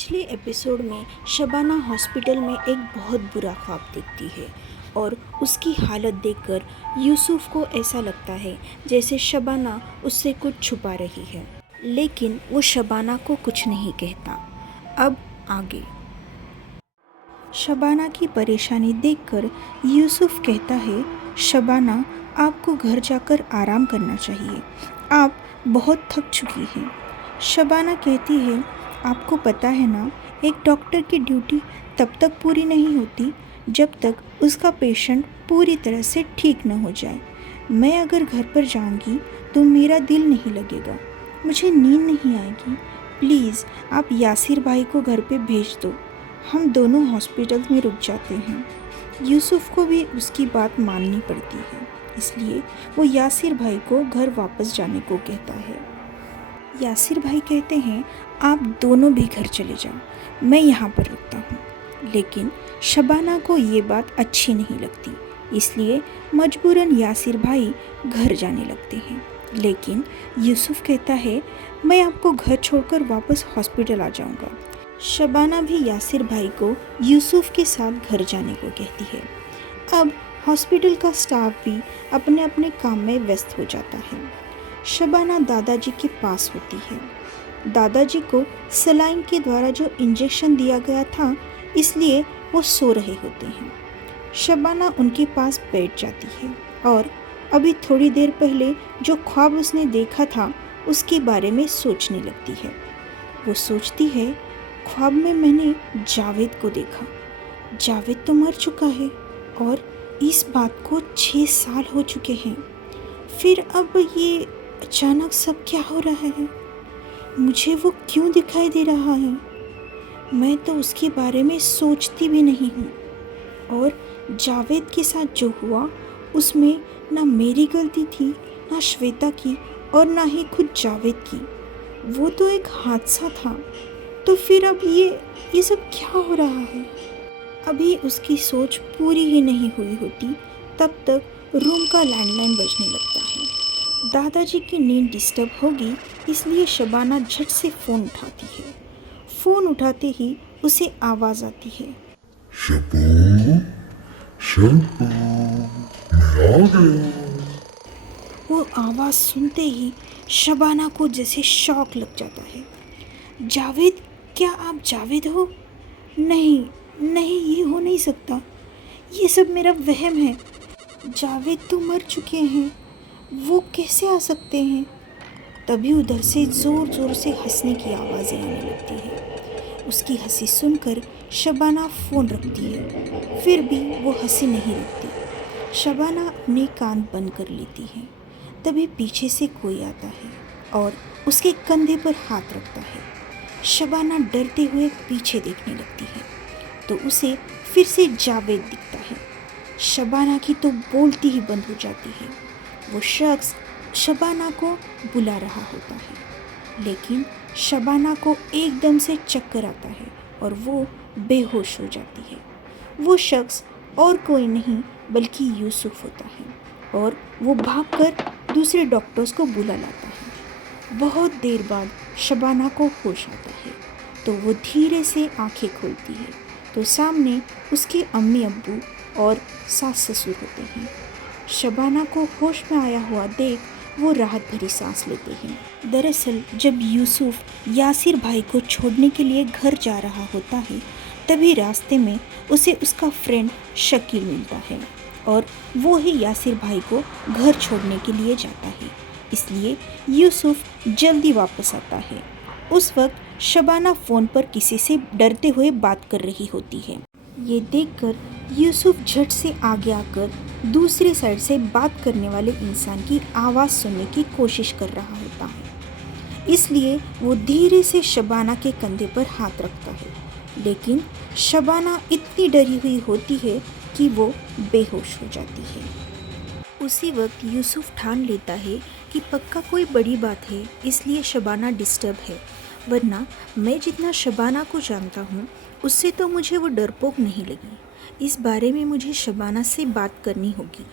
पिछले एपिसोड में शबाना हॉस्पिटल में एक बहुत बुरा ख्वाब देखती है और उसकी हालत देखकर यूसुफ को ऐसा लगता है जैसे शबाना उससे कुछ छुपा रही है, लेकिन वो शबाना को कुछ नहीं कहता। अब आगे शबाना की परेशानी देखकर यूसुफ कहता है, शबाना, आपको घर जाकर आराम करना चाहिए, आप बहुत थक चुकी हैं। शबाना कहती है, आपको पता है ना, एक डॉक्टर की ड्यूटी तब तक पूरी नहीं होती जब तक उसका पेशेंट पूरी तरह से ठीक न हो जाए। मैं अगर घर पर जाऊंगी तो मेरा दिल नहीं लगेगा, मुझे नींद नहीं आएगी। प्लीज़ आप यासिर भाई को घर पे भेज दो, हम दोनों हॉस्पिटल में रुक जाते हैं। यूसुफ को भी उसकी बात माननी पड़ती है, इसलिए वो यासिर भाई को घर वापस जाने को कहता है। यासिर भाई कहते हैं, आप दोनों भी घर चले जाओ, मैं यहाँ पर रुकता हूँ। लेकिन शबाना को ये बात अच्छी नहीं लगती, इसलिए मजबूरन यासिर भाई घर जाने लगते हैं। लेकिन यूसुफ कहता है, मैं आपको घर छोड़कर वापस हॉस्पिटल आ जाऊँगा। शबाना भी यासिर भाई को यूसुफ के साथ घर जाने को कहती है। अब हॉस्पिटल का स्टाफ भी अपने अपने काम में व्यस्त हो जाता है। शबाना दादाजी के पास होती है। दादाजी को सलाइन के द्वारा जो इंजेक्शन दिया गया था, इसलिए वो सो रहे होते हैं। शबाना उनके पास बैठ जाती है और अभी थोड़ी देर पहले जो ख्वाब उसने देखा था उसके बारे में सोचने लगती है। वो सोचती है, ख्वाब में मैंने जावेद को देखा। जावेद तो मर चुका है और इस बात को 6 साल हो चुके हैं। फिर अब ये अचानक सब क्या हो रहा है? मुझे वो क्यों दिखाई दे रहा है? मैं तो उसके बारे में सोचती भी नहीं हूँ। और जावेद के साथ जो हुआ उसमें ना मेरी गलती थी, ना श्वेता की, और ना ही खुद जावेद की। वो तो एक हादसा था। तो फिर अब ये सब क्या हो रहा है? अभी उसकी सोच पूरी ही नहीं हुई होती, तब तक रूम का लैंडलाइन बजने लगता है। दादाजी की नींद डिस्टर्ब होगी, इसलिए शबाना झट से फ़ोन उठाती है। फ़ोन उठाते ही उसे आवाज़ आती है, शबू, शबू, मैं आ गया। वो आवाज़ सुनते ही शबाना को जैसे शॉक लग जाता है। जावेद, क्या आप जावेद हो? नहीं नहीं, ये हो नहीं सकता, ये सब मेरा वहम है। जावेद तो मर चुके हैं, वो कैसे आ सकते हैं? तभी उधर से ज़ोर ज़ोर से हंसने की आवाज़ें आने लगती है। उसकी हंसी सुनकर शबाना फ़ोन रखती है, फिर भी वो हंसी नहीं रुकती। शबाना अपने कान बंद कर लेती है। तभी पीछे से कोई आता है और उसके कंधे पर हाथ रखता है। शबाना डरते हुए पीछे देखने लगती है तो उसे फिर से जावेद दिखता है। शबाना की तो बोलती ही बंद हो जाती है। वो शख्स शबाना को बुला रहा होता है, लेकिन शबाना को एकदम से चक्कर आता है और वो बेहोश हो जाती है। वो शख्स और कोई नहीं बल्कि यूसुफ होता है और वो भागकर दूसरे डॉक्टर्स को बुला लाता है। बहुत देर बाद शबाना को होश आता है तो वो धीरे से आंखें खोलती है तो सामने उसके अम्मी अब्बू और सास ससुर होते हैं। शबाना को होश में आया हुआ देख वो राहत भरी सांस लेते हैं। दरअसल जब यूसुफ यासिर भाई को छोड़ने के लिए घर जा रहा होता है, तभी रास्ते में उसे उसका फ्रेंड शकील मिलता है और वो ही यासिर भाई को घर छोड़ने के लिए जाता है। इसलिए यूसुफ जल्दी वापस आता है। उस वक्त शबाना फ़ोन पर किसी से डरते हुए बात कर रही होती है। ये देखकर यूसुफ झट से आगे आकर दूसरी साइड से बात करने वाले इंसान की आवाज़ सुनने की कोशिश कर रहा होता है। इसलिए वो धीरे से शबाना के कंधे पर हाथ रखता है, लेकिन शबाना इतनी डरी हुई होती है कि वो बेहोश हो जाती है। उसी वक्त यूसुफ ठान लेता है कि पक्का कोई बड़ी बात है, इसलिए शबाना डिस्टर्ब है, वरना मैं जितना शबाना को जानता हूँ उससे तो मुझे वो डरपोक नहीं लगी। इस बारे में मुझे शबाना से बात करनी होगी।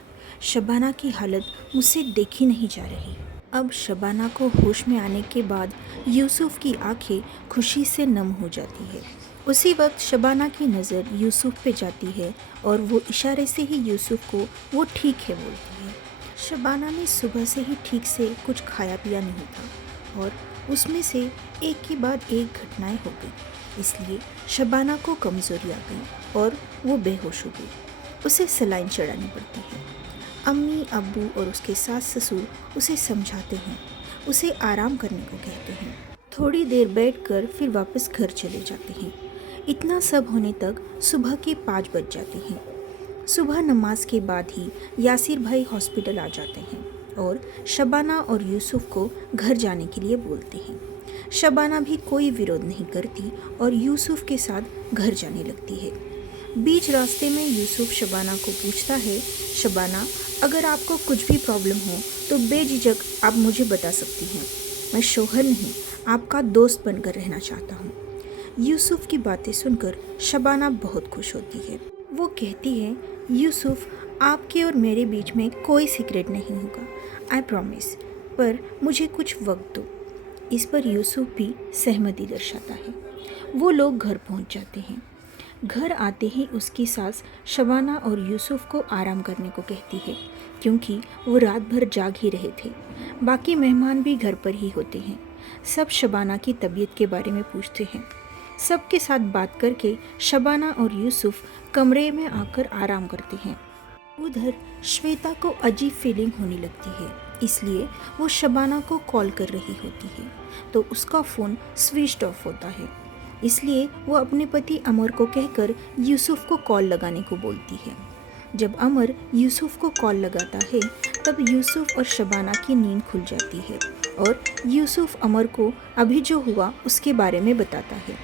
शबाना की हालत मुझसे देखी नहीं जा रही। अब शबाना को होश में आने के बाद यूसुफ की आंखें खुशी से नम हो जाती है। उसी वक्त शबाना की नज़र यूसुफ पे जाती है और वो इशारे से ही यूसुफ को वो ठीक है बोलती है। शबाना ने सुबह से ही ठीक से कुछ खाया पिया नहीं था और उसमें से एक के बाद एक घटनाएं हो गई, इसलिए शबाना को कमज़ोरी आ गई और वो बेहोश हो गई। उसे सलाइन चढ़ानी पड़ती है। अम्मी अब्बू और उसके सास ससुर उसे समझाते हैं, उसे आराम करने को कहते हैं। थोड़ी देर बैठकर फिर वापस घर चले जाते हैं। इतना सब होने तक सुबह के 5 बज जाते हैं। सुबह नमाज के बाद ही यासिर भाई हॉस्पिटल आ जाते हैं और शबाना और यूसुफ को घर जाने के लिए बोलते हैं। शबाना भी कोई विरोध नहीं करती और यूसुफ के साथ घर जाने लगती है। बीच रास्ते में यूसुफ शबाना को पूछता है, शबाना, अगर आपको कुछ भी प्रॉब्लम हो तो बेझिझक आप मुझे बता सकती हैं। मैं शौहर नहीं, आपका दोस्त बनकर रहना चाहता हूँ। यूसुफ की बातें सुनकर शबाना बहुत खुश होती है। वो कहती है, यूसुफ, आपके और मेरे बीच में कोई सीक्रेट नहीं होगा, आई प्रॉमिस, पर मुझे कुछ वक्त दो। इस पर यूसुफ भी सहमति दर्शाता है। वो लोग घर पहुंच जाते हैं। घर आते ही उसकी सास शबाना और यूसुफ को आराम करने को कहती है, क्योंकि वो रात भर जाग ही रहे थे। बाकी मेहमान भी घर पर ही होते हैं। सब शबाना की तबीयत के बारे में पूछते हैं। सबके साथ बात करके शबाना और यूसुफ कमरे में आकर आराम करते हैं। उधर श्वेता को अजीब फीलिंग होने लगती है, इसलिए वो शबाना को कॉल कर रही होती है तो उसका फ़ोन स्विच ऑफ होता है। इसलिए वो अपने पति अमर को कहकर यूसुफ को कॉल लगाने को बोलती है। जब अमर यूसुफ को कॉल लगाता है तब यूसुफ और शबाना की नींद खुल जाती है और यूसुफ अमर को अभी जो हुआ उसके बारे में बताता है।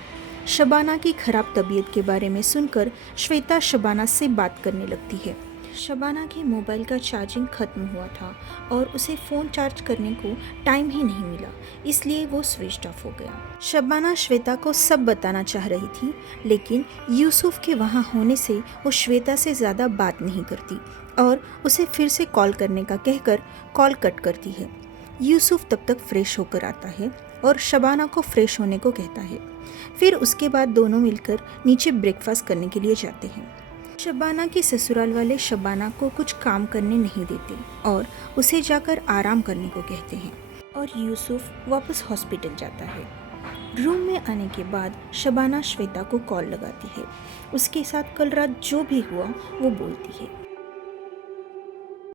शबाना की खराब तबीयत के बारे में सुनकर श्वेता शबाना से बात करने लगती है। शबाना के मोबाइल का चार्जिंग ख़त्म हुआ था और उसे फ़ोन चार्ज करने को टाइम ही नहीं मिला, इसलिए वो स्विच ऑफ हो गया। शबाना श्वेता को सब बताना चाह रही थी, लेकिन यूसुफ के वहाँ होने से वो श्वेता से ज़्यादा बात नहीं करती और उसे फिर से कॉल करने का कहकर कॉल कट करती है। यूसुफ तब तक फ्रेश होकर आता है और शबाना को फ्रेश होने को कहता है। फिर उसके बाद दोनों मिलकर नीचे ब्रेकफास्ट करने के लिए जाते हैं। शबाना के ससुराल वाले शबाना को कुछ काम करने नहीं देते और उसे जाकर आराम करने को कहते हैं और यूसुफ वापस हॉस्पिटल जाता है। रूम में आने के बाद शबाना श्वेता को कॉल लगाती है। उसके साथ कल रात जो भी हुआ वो बोलती है।